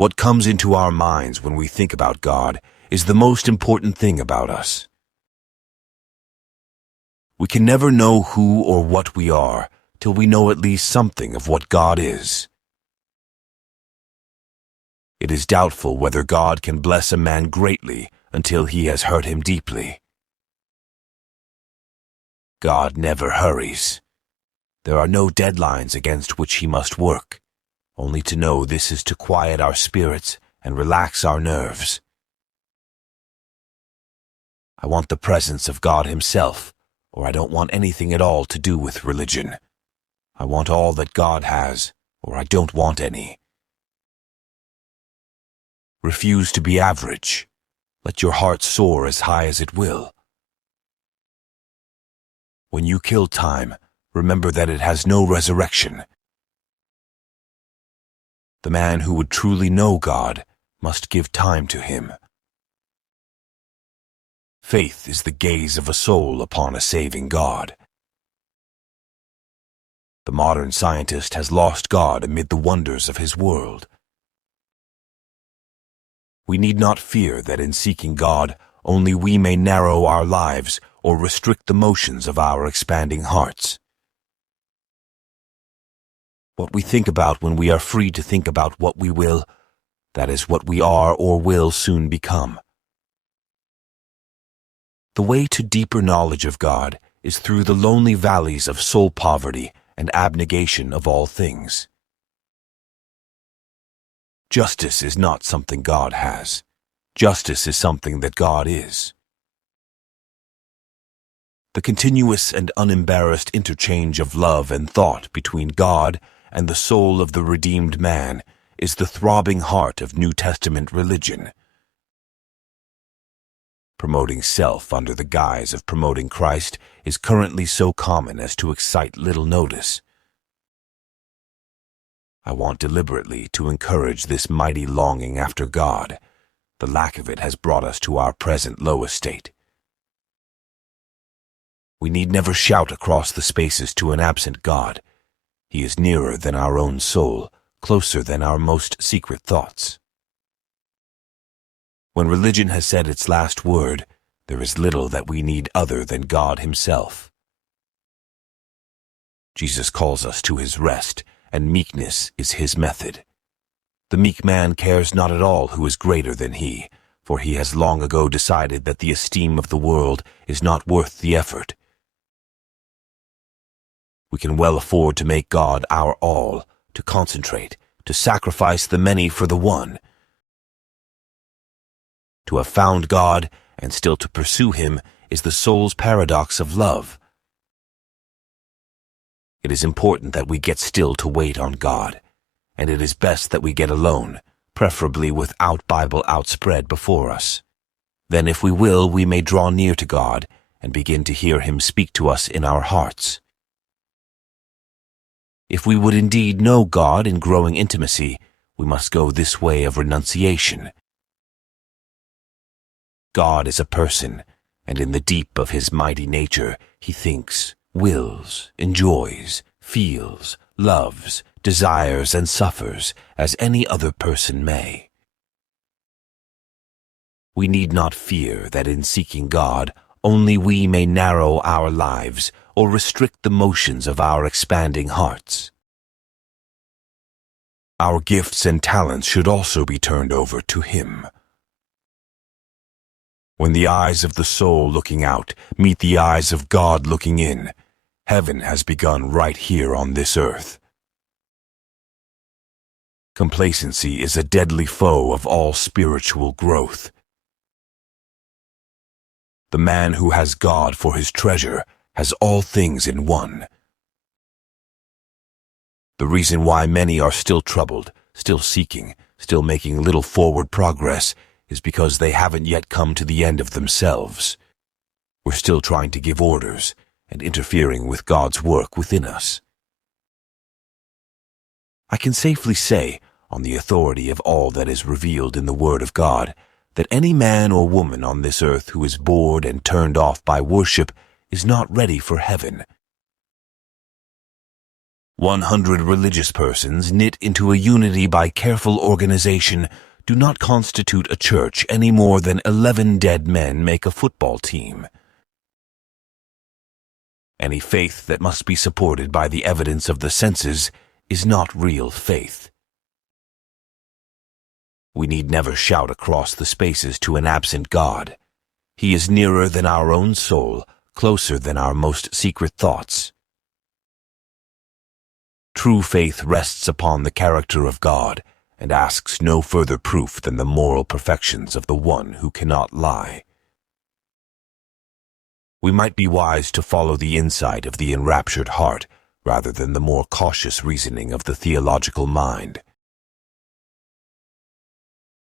What comes into our minds when we think about God is the most important thing about us. We can never know who or what we are till we know at least something of what God is. It is doubtful whether God can bless a man greatly until he has hurt him deeply. God never hurries. There are no deadlines against which he must work, only to know this is to quiet our spirits and relax our nerves. I want the presence of God himself, or I don't want anything at all to do with religion. I want all that God has, or I don't want any. Refuse to be average. Let your heart soar as high as it will. When you kill time, remember that it has no resurrection. The man who would truly know God must give time to him. Faith is the gaze of a soul upon a saving God. The modern scientist has lost God amid the wonders of his world. We need not fear that in seeking God, only we may narrow our lives or restrict the motions of our expanding hearts. What we think about when we are free to think about what we will, that is what we are or will soon become. The way to deeper knowledge of God is through the lonely valleys of soul poverty and abnegation of all things. Justice is not something God has. Justice is something that God is. The continuous and unembarrassed interchange of love and thought between God and the soul of the redeemed man is the throbbing heart of New Testament religion. Promoting self under the guise of promoting Christ is currently so common as to excite little notice. I want deliberately to encourage this mighty longing after God. The lack of it has brought us to our present low estate. We need never shout across the spaces to an absent God. He is nearer than our own soul, closer than our most secret thoughts. When religion has said its last word, there is little that we need other than God himself. Jesus calls us to his rest, and meekness is his method. The meek man cares not at all who is greater than he, for he has long ago decided that the esteem of the world is not worth the effort. We can well afford to make God our all, to concentrate, to sacrifice the many for the one. To have found God and still to pursue him is the soul's paradox of love. It is important that we get still to wait on God, and it is best that we get alone, preferably without Bible outspread before us. Then if we will, we may draw near to God and begin to hear him speak to us in our hearts. If we would indeed know God in growing intimacy, we must go this way of renunciation. God is a person, and in the deep of his mighty nature, he thinks, wills, enjoys, feels, loves, desires, and suffers as any other person may. We need not fear that in seeking God, only we may narrow our lives or restrict the motions of our expanding hearts. Our gifts and talents should also be turned over to him. When the eyes of the soul looking out meet the eyes of God looking in, heaven has begun right here on this earth. Complacency is a deadly foe of all spiritual growth. The man who has God for his treasure has all things in one. The reason why many are still troubled, still seeking, still making little forward progress is because they haven't yet come to the end of themselves. We're still trying to give orders and interfering with God's work within us. I can safely say, on the authority of all that is revealed in the Word of God, that any man or woman on this earth who is bored and turned off by worship is not ready for heaven. 100 religious persons knit into a unity by careful organization do not constitute a church any more than 11 dead men make a football team. Any faith that must be supported by the evidence of the senses is not real faith. We need never shout across the spaces to an absent God. He is nearer than our own soul, closer than our most secret thoughts. True faith rests upon the character of God and asks no further proof than the moral perfections of the one who cannot lie. We might be wise to follow the insight of the enraptured heart rather than the more cautious reasoning of the theological mind.